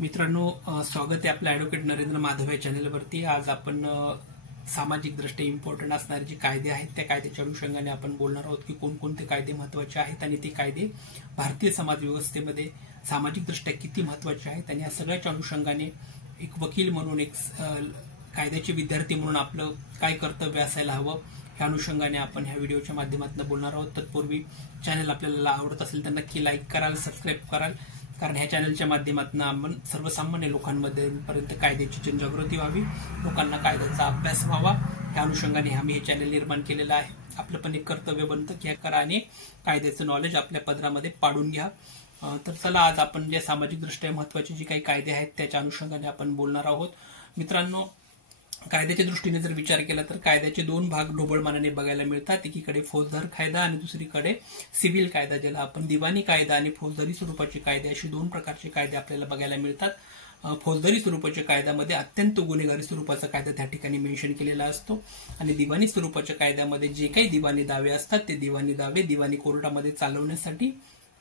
मित्रांनो, स्वागत आहे आपल्या ॲडव्होकेट नरेंद्र माधव या चॅनलवरती। आज आपण सामाजिक दृष्ट्या इम्पॉर्टंट असणारे जे कायदे आहेत त्या कायद्याच्या अनुषंगाने आपण बोलणार आहोत की कोणकोणते कायदे महत्त्वाचे आहेत आणि ते कायदे भारतीय समाज व्यवस्थेमध्ये सामाजिक दृष्ट्या किती महत्त्वाचे आहेत आणि या सगळ्याच्या अनुषंगाने एक वकील म्हणून, एक कायद्याचे विद्यार्थी म्हणून आपलं काय कर्तव्य असायला हवं या अनुषंगाने आपण ह्या व्हिडिओच्या माध्यमातून बोलणार आहोत। तत्पूर्वी चॅनल आपल्याला आवडत असेल तर नक्की लाईक कराल, सबस्क्राईब कराल, कारण ह्या चॅनलच्या माध्यमातून आपण सर्वसामान्य लोकांमध्ये पर्यंत कायद्याची जनजागृती व्हावी, लोकांना कायद्याचा अभ्यास व्हावा या अनुषंगाने आम्ही हे चॅनल निर्माण केलेलं आहे। आपलं पण एक कर्तव्य बनतं की करा आणि कायद्याचं नॉलेज आपल्या पदरामध्ये पाडून घ्या। तर चला, आज आपण जे सामाजिक दृष्ट्या महत्त्वाचे जे काही कायदे आहेत त्याच्या अनुषंगाने आपण बोलणार आहोत। मित्रांनो, कायद्याच्या दृष्टीने जर विचार केला तर कायद्याचे दोन भाग ढोबळमानाने बघायला मिळतात। एकीकडे फौजदार कायदा आणि दुसरीकडे सिव्हिल कायदा, ज्याला आपण दिवाणी कायदा आणि फौजदारी स्वरूपाचे कायदे असे दोन प्रकारचे कायदे आपल्याला बघायला मिळतात। फौजदारी स्वरूपाच्या कायद्यामध्ये अत्यंत गुन्हेगारी स्वरूपाचा कायदा त्या ठिकाणी मेन्शन केलेला असतो आणि दिवाणी स्वरूपाच्या कायद्यामध्ये जे काही दिवाणी दावे असतात ते दिवाणी दावे दिवाणी कोर्टामध्ये चालवण्यासाठी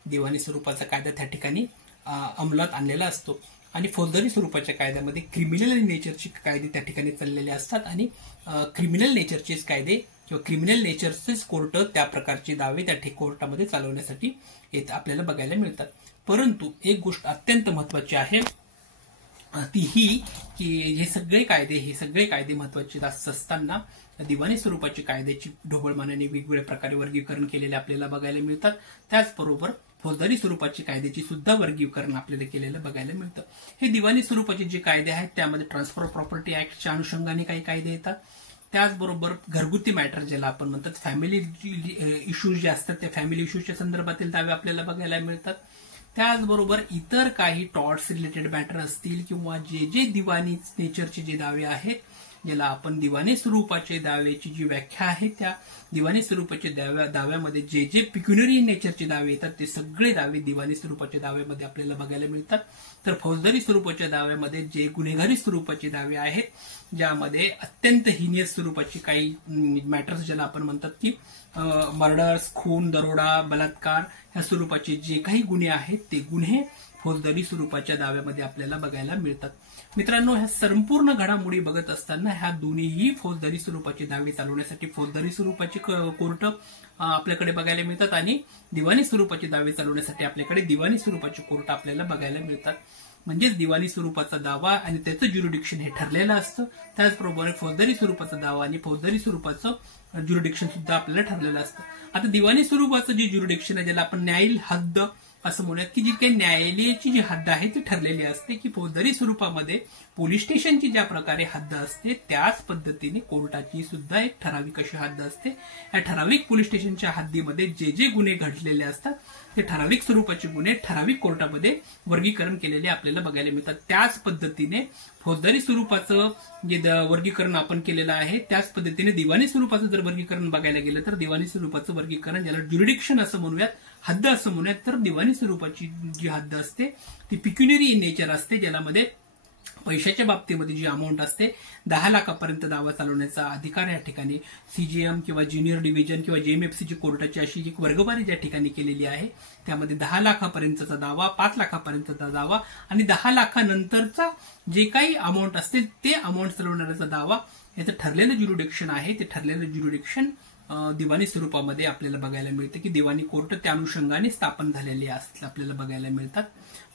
दिवाणी स्वरूपाचा कायदा त्या ठिकाणी अंमलात आणलेला असतो आणि फौजदारी स्वरूपाच्या कायद्यामध्ये क्रिमिनल नेचरचे कायदे त्या ठिकाणी चाललेले असतात आणि क्रिमिनल नेचरचेच कायदे किंवा क्रिमिनल नेचरचेच कोर्ट त्या प्रकारचे दावे त्या कोर्टामध्ये चालवण्यासाठी आपल्याला बघायला मिळतात। परंतु एक गोष्ट अत्यंत महत्वाची आहे ती ही की हे सगळे कायदे महत्वाचे असताना दिवाणी स्वरूपाच्या कायद्याची ढोबळमानाने वेगवेगळ्या प्रकारे वर्गीकरण केलेले आपल्याला बघायला मिळतात। त्याचबरोबर फौजदारी स्वरूपाची कायद्याची सुद्धा वर्गीकरण आपल्याला केलेलं बघायला मिळतं। हे दिवाणी स्वरूपाचे जे कायदे आहेत त्यामध्ये ट्रान्सफर ऑफ प्रॉपर्टी ऍक्टच्या अनुषंगाने काही कायदे येतात। त्याचबरोबर घरगुती मॅटर ज्याला आपण म्हणतात, फॅमिली इश्यूज जे असतात त्या फॅमिली इश्यूजच्या संदर्भातील दावे आपल्याला बघायला मिळतात। त्याचबरोबर इतर काही टॉर्ट्स रिलेटेड मॅटर असतील किंवा जे दिवाणी नेचरचे जे दावे आहेत, ज्याला आपण दिवाणी स्वरूपाचे दाव्याची जी व्याख्या आहे त्या दिवाणी स्वरूपाच्या दाव्यामध्ये जे पिक्युनरी नेचरचे दावे येतात ते सगळे दावे दिवाणी स्वरूपाच्या दाव्यामध्ये आपल्याला बघायला मिळतात। तर फौजदारी स्वरूपाच्या दाव्यामध्ये जे गुन्हेगारी स्वरूपाचे दावे आहेत, ज्यामध्ये अत्यंत हिनियस स्वरूपाचे काही मॅटर्स ज्याला आपण म्हणतात की मर्डर्स, खून, दरोडा, बलात्कार ह्या स्वरूपाचे जे काही गुन्हे आहेत ते गुन्हे फौजदारी स्वरूपाच्या दाव्यामध्ये आपल्याला बघायला मिळतात। मित्रांनो, ह्या संपूर्ण घडामोडी बघत असताना ह्या दोन्हीही फौजदारी स्वरूपाचे दावे चालवण्यासाठी फौजदारी स्वरूपाचे कोर्ट आपल्याकडे बघायला मिळतात आणि दिवाणी स्वरूपाचे दावे चालवण्यासाठी आपल्याकडे दिवाणी स्वरूपाचे कोर्ट आपल्याला बघायला मिळतात। म्हणजेच दिवाणी स्वरूपाचा दावा आणि त्याचं ज्युरिडिक्शन हे ठरलेलं असतं। त्याचप्रमाणे फौजदारी स्वरूपाचा दावा आणि फौजदारी स्वरूपाचं ज्युरिडिक्शन सुद्धा आपल्याला ठरलेलं असतं। आता दिवाणी स्वरूपाचं जे ज्युरिडिक्शन आहे, ज्याला आपण न्यायिक हद्द असं म्हणूयात, की जी काही न्यायालयाची जी हद्द आहे ती ठरलेली असते की फौजदारी स्वरूपामध्ये पोलीस स्टेशनची ज्या प्रकारे हद्द असते त्याच पद्धतीने कोर्टाची सुद्धा एक ठराविक अशी हद्द असते। या ठराविक पोलीस स्टेशनच्या हद्दीमध्ये जे गुन्हे घडलेले असतात ते ठराविक स्वरूपाचे गुन्हे ठराविक कोर्टामध्ये वर्गीकरण केलेले आपल्याला बघायला मिळतात। त्याच पद्धतीने फौजदारी स्वरूपाचं जे वर्गीकरण आपण केलेलं आहे त्याच पद्धतीने दिवाणी स्वरूपाचं जर वर्गीकरण बघायला गेलं तर दिवाणी स्वरूपाचं वर्गीकरण, ज्याला ज्युरिडिक्शन असं म्हणूयात, हद्द असं म्हणूयात, तर दिवाणी स्वरूपाची जी हद्द असते ती पिक्युनरी इन नेचर असते, ज्यामध्ये पैशाच्या बाबतीमध्ये जी अमाऊंट असते 10 लाखापर्यंत दावा चालवण्याचा अधिकार या ठिकाणी सीजीएम किंवा ज्युनियर डिव्हिजन किंवा जेएमएफसीची कोर्टाची अशी एक वर्गवारी ज्या ठिकाणी केलेली आहे त्यामध्ये 10 लाखापर्यंतचा दावा, 5 लाखापर्यंतचा दावा आणि 10 लाखानंतरचा जे काही अमाऊंट असते ते अमाऊंट चालवण्याचा दावा, याचं ठरलेलं ज्युरिडिक्शन आहे ते ठरलेलं ज्युरिडिक्शन दिवाणी स्वरूपामध्ये आपल्याला बघायला मिळतं की दिवाणी कोर्ट त्या अनुषंगाने स्थापन झालेले आपल्याला बघायला मिळतात।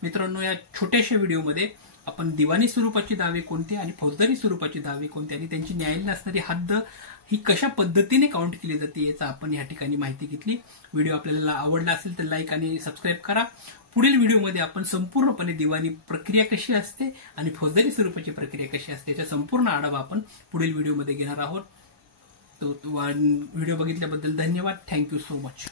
मित्रांनो, या छोट्याशा व्हिडिओमध्ये आपण दिवाणी स्वरूपाची दावे कोणते आणि फौजदारी स्वरूपाची दावे कोणते आणि त्यांची न्यायालयात असणारी हद्द ही कशा पद्धतीने काउंट केली जाते याचा आपण या ठिकाणी माहिती घेतली। व्हिडिओ आपल्याला आवडला असेल तर लाईक आणि सबस्क्राईब करा। पुढील व्हिडिओमध्ये आपण संपूर्णपणे दिवाणी प्रक्रिया कशी असते आणि फौजदारी स्वरूपाची प्रक्रिया कशी असते याचा संपूर्ण आढावा आपण पुढील व्हिडिओमध्ये घेणार आहोत। तो व्हिडिओ बघितल्याबद्दल धन्यवाद। Thank you so much.